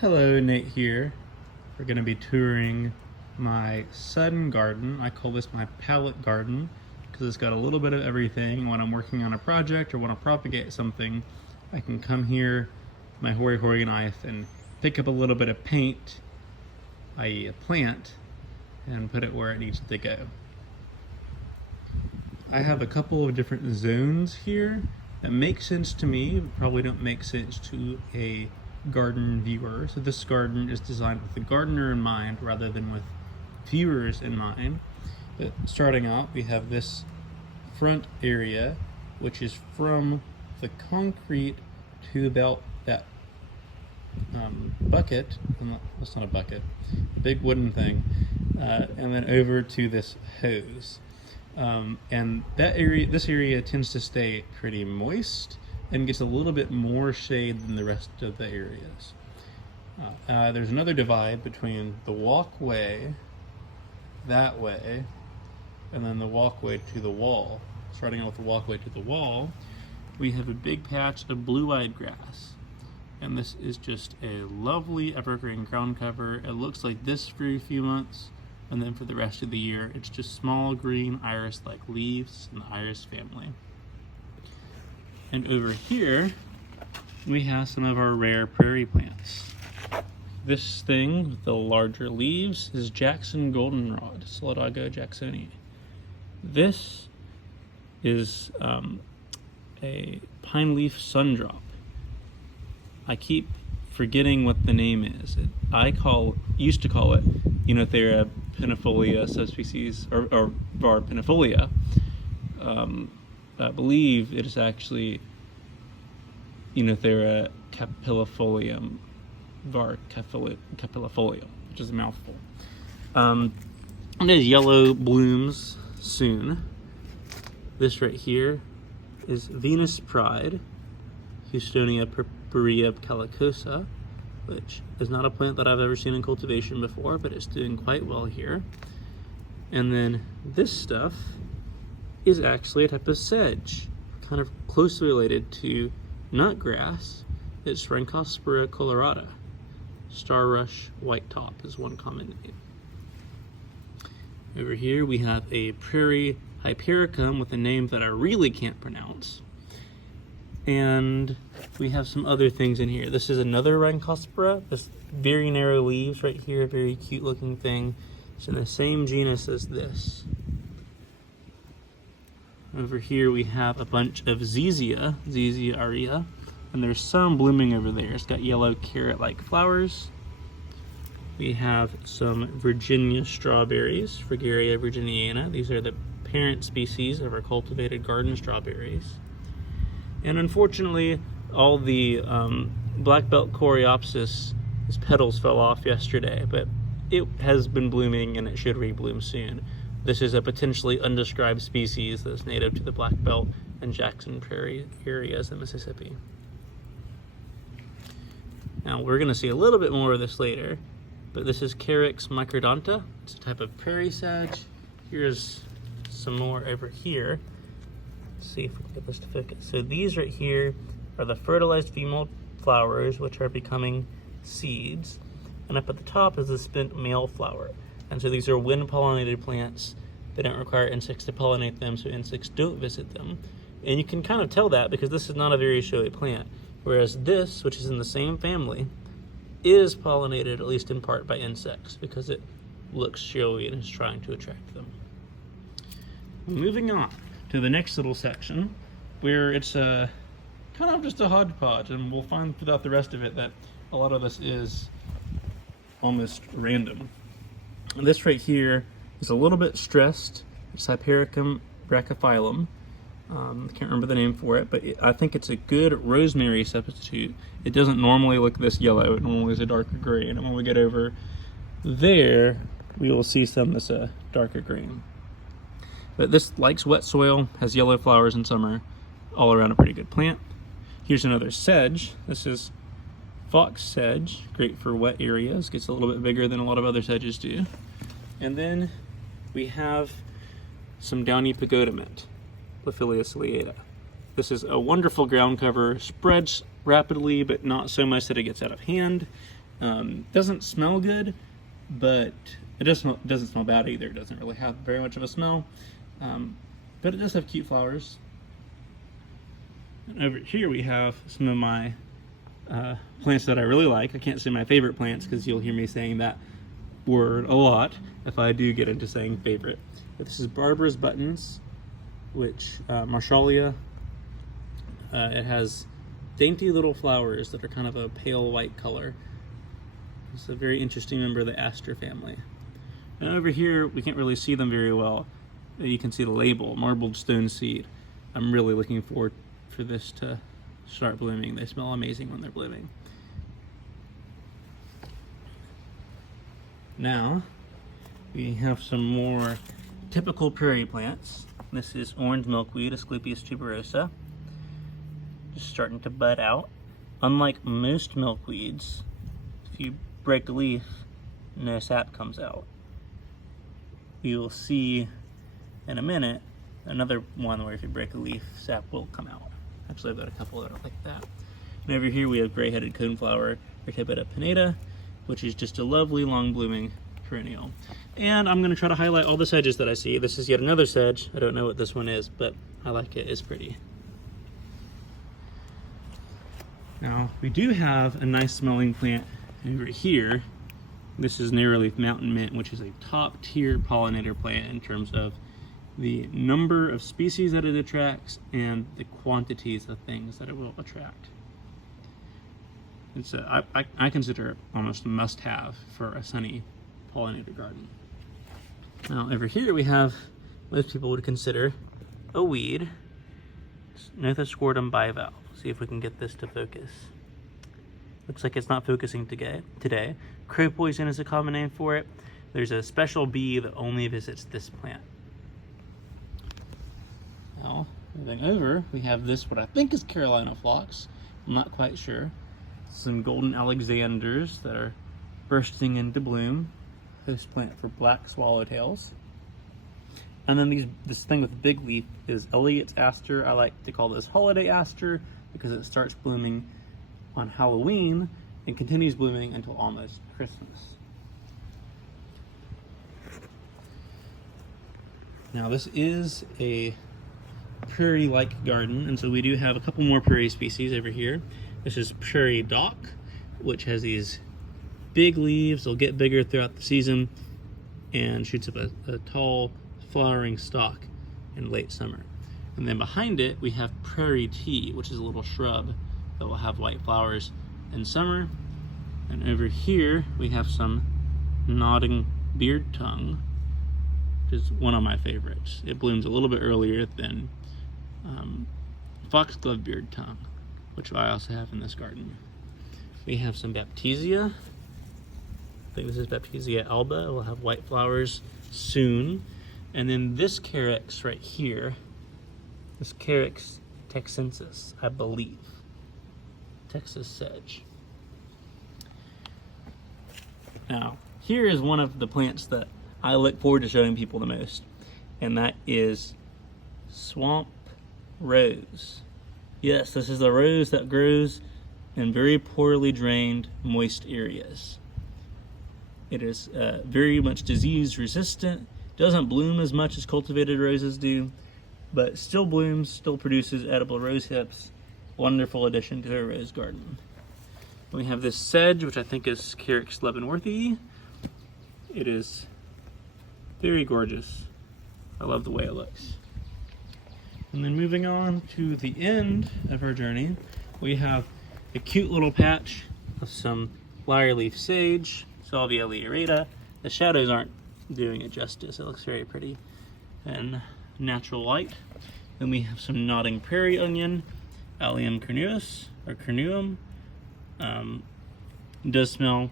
Hello, Nate here. We're going to be touring my sun garden. I call this my palette garden because it's got a little bit of everything. When I'm working on a project or want to propagate something, I can come here, my hoary knife, and pick up a little bit of paint, i.e. a plant, and put it where it needs to go. I have a couple of different zones here that make sense to me, but probably don't make sense to a garden viewer. So this garden is designed with the gardener in mind rather than with viewers in mind. But starting out, we have this front area, which is from the concrete to about that bucket. That's not a bucket, the big wooden thing, and then over to this hose. And this area tends to stay pretty moist and gets a little bit more shade than the rest of the areas. There's another divide between the walkway that way and then the walkway to the wall. Starting out with the walkway to the wall, we have a big patch of blue-eyed grass. And this is just a lovely evergreen ground cover. It looks like this for a few months, and then for the rest of the year, it's just small green iris-like leaves in the iris family. And over here, we have some of our rare prairie plants. This thing with the larger leaves is Jackson goldenrod, Solidago jacksoni. This is a pine leaf sundrop. I keep forgetting what the name is. Used to call it Unothera pinifolia subspecies, or var pinifolia. I believe it is actually Unothera capillifolium, var capillifolium, which is a mouthful. And it has yellow blooms soon. This right here is Venus Pride, Houstonia purpurea calicosa, which is not a plant that I've ever seen in cultivation before, but it's doing quite well here. And then this stuff is actually a type of sedge, kind of closely related to nutgrass. It's Rhynchospora colorata. Star Rush White Top is one common name. Over here we have a prairie hypericum with a name that I really can't pronounce. And we have some other things in here. This is another Rhynchospora. This very narrow leaves right here, very cute looking thing. It's in the same genus as this. Over here we have a bunch of Zizia aria, and there's some blooming over there. It's got yellow carrot-like flowers. We have some Virginia strawberries, Fragaria virginiana. These are the parent species of our cultivated garden strawberries. And unfortunately, all the black belt coreopsis, its petals fell off yesterday, but it has been blooming and it should rebloom soon. This is a potentially undescribed species that's native to the Black Belt and Jackson Prairie areas of Mississippi. Now we're going to see a little bit more of this later, but this is Carex microdonta. It's a type of prairie sedge. Here's some more over here. Let's see if we can get this to focus. So these right here are the fertilized female flowers, which are becoming seeds. And up at the top is the spent male flower. And so these are wind-pollinated plants. They don't require insects to pollinate them, so insects don't visit them. And you can kind of tell that because this is not a very showy plant. Whereas this, which is in the same family, is pollinated, at least in part, by insects because it looks showy and is trying to attract them. Moving on to the next little section, where it's kind of just a hodgepodge, and we'll find throughout the rest of it that a lot of this is almost random. This right here is a little bit stressed. It's Hypericum brachyphyllum. I can't remember the name for it, but I think it's a good rosemary substitute. It doesn't normally look this yellow. It normally is a darker green. And when we get over there, we will see some that's a darker green. But this likes wet soil, has yellow flowers in summer, all around a pretty good plant. Here's another sedge. This is fox sedge, great for wet areas, gets a little bit bigger than a lot of other sedges do. And then we have some downy pagoda mint, Laphilia ciliata. This is a wonderful ground cover, spreads rapidly, but not so much that it gets out of hand. Doesn't smell good, but it doesn't smell bad either. It doesn't really have very much of a smell, but it does have cute flowers. And over here we have some of my plants that I really like. I can't say my favorite plants because you'll hear me saying that word a lot if I do get into saying favorite. But this is Barbara's Buttons, which Marshallia. It has dainty little flowers that are kind of a pale white color. It's a very interesting member of the aster family. And over here, we can't really see them very well. You can see the label, marbled stone seed. I'm really looking forward for this to start blooming. They smell amazing when they're blooming. Now, we have some more typical prairie plants. This is orange milkweed, Asclepias tuberosa. Just starting to bud out. Unlike most milkweeds, if you break a leaf, no sap comes out. You will see in a minute another one where if you break a leaf, sap will come out. Actually, I've got a couple that are like that. And over here we have gray-headed coneflower, Rickettsia pinnata, which is just a lovely long blooming perennial. And I'm going to try to highlight all the sedges that I see. This is yet another sedge. I don't know what this one is, but I like it. It's pretty. Now, we do have a nice smelling plant over here. This is Narrowleaf Mountain Mint, which is a top tier pollinator plant in terms of the number of species that it attracts and the quantities of things that it will attract. It's I consider it almost a must-have for a sunny pollinator garden. Now over here we have, most people would consider a weed, Nothoscordum bivalve. See if we can get this to focus. Looks like it's not focusing today. Crow poison is a common name for it. There's a special bee that only visits this plant. Now, moving over, we have this, what I think is Carolina phlox. I'm not quite sure. Some golden Alexanders that are bursting into bloom. Host plant for black swallowtails. And then this thing with the big leaf is Elliott's aster. I like to call this holiday aster because it starts blooming on Halloween and continues blooming until almost Christmas. Now this is a prairie-like garden, and so we do have a couple more prairie species over here. This is prairie dock, which has these big leaves. They'll get bigger throughout the season and shoots up a tall flowering stalk in late summer. And then behind it we have prairie tea, which is a little shrub that will have white flowers in summer. And over here we have some nodding beard tongue, which is one of my favorites. It blooms a little bit earlier than foxglove beard tongue, which I also have in this garden. We have some Baptisia. I think this is Baptisia alba. It will have white flowers soon. And then this carex right here, this Carex texensis, I believe. Texas sedge. Now, here is one of the plants that I look forward to showing people the most, and that is swamp rose. Yes, this is a rose that grows in very poorly drained, moist areas. It is very much disease resistant, doesn't bloom as much as cultivated roses do, but still blooms, still produces edible rose hips. Wonderful addition to a rose garden. We have this sedge, which I think is Carex leavenworthii. It is very gorgeous. I love the way it looks. And then moving on to the end of our journey, we have a cute little patch of some lyre-leaf sage, Salvia liarata. The shadows aren't doing it justice. It looks very pretty and natural light. Then we have some nodding prairie onion, Allium cornuus, or cornuum. It does smell,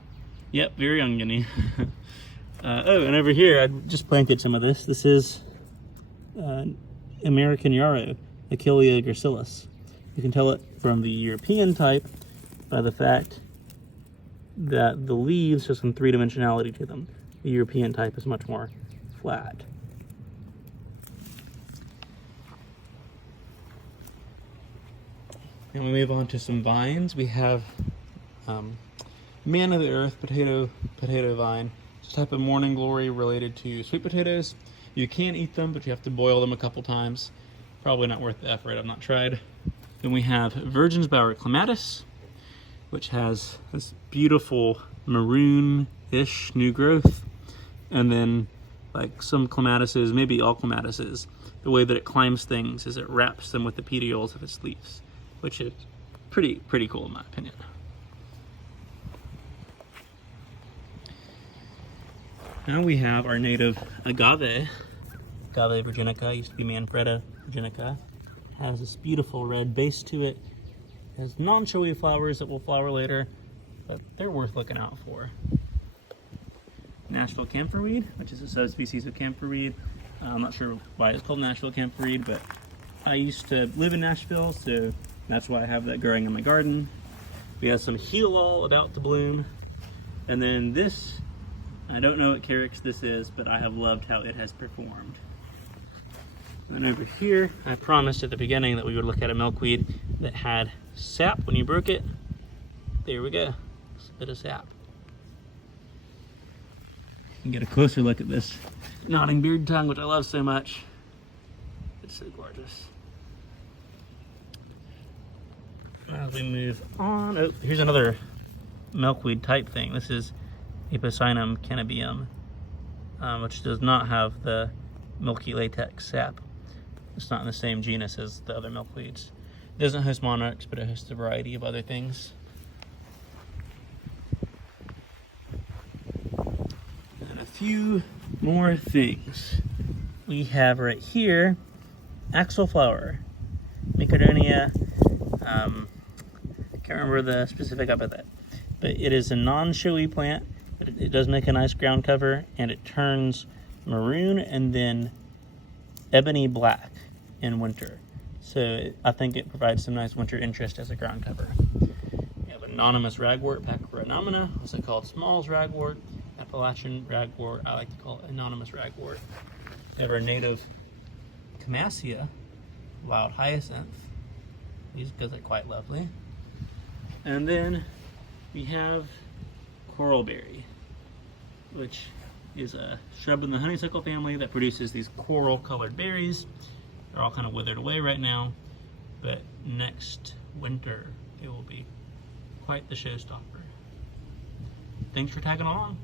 yep, very oniony. Oh, and over here, I just planted some of this. This is American yarrow, Achillea gracilis. You can tell it from the European type by the fact that the leaves have some three-dimensionality to them. The European type is much more flat. And we move on to some vines. We have man of the earth potato vine. It's a type of morning glory related to sweet potatoes. You can eat them, but you have to boil them a couple times. Probably not worth the effort, I've not tried. Then we have Virgensbauer clematis, which has this beautiful maroon-ish new growth. And then like some clematises, maybe all clematises, the way that it climbs things is it wraps them with the petioles of its leaves, which is pretty cool in my opinion. Now we have our native agave. Agave virginica, used to be Manfreda virginica. Has this beautiful red base to it. Has non-showy flowers that will flower later, but they're worth looking out for. Nashville camphorweed, which is a subspecies of camphorweed. I'm not sure why it's called Nashville camphorweed, but I used to live in Nashville, so that's why I have that growing in my garden. We have some Healall about to bloom. And then this, I don't know what carex this is, but I have loved how it has performed. And over here, I promised at the beginning that we would look at a milkweed that had sap when you broke it. There we go, just a bit of sap. You can get a closer look at this nodding beard tongue, which I love so much. It's so gorgeous. As we move on, oh, here's another milkweed type thing. This is Apocynon cannabinum, which does not have the milky latex sap. It's not in the same genus as the other milkweeds. It doesn't host monarchs, but it hosts a variety of other things. And a few more things. We have right here axolflower, Mycodonia. I can't remember the specific epithet, but it is a non-showy plant. But it does make a nice ground cover, and it turns maroon and then ebony black in winter. So I think it provides some nice winter interest as a ground cover. We have anonymous ragwort, Pachyronomina, also called Small's ragwort, Appalachian ragwort. I like to call it anonymous ragwort. We have our native Camassia, wild hyacinth. These guys are quite lovely. And then we have coralberry, which is a shrub in the honeysuckle family that produces these coral colored berries. They're all kind of withered away right now, but next winter it will be quite the showstopper. Thanks for tagging along.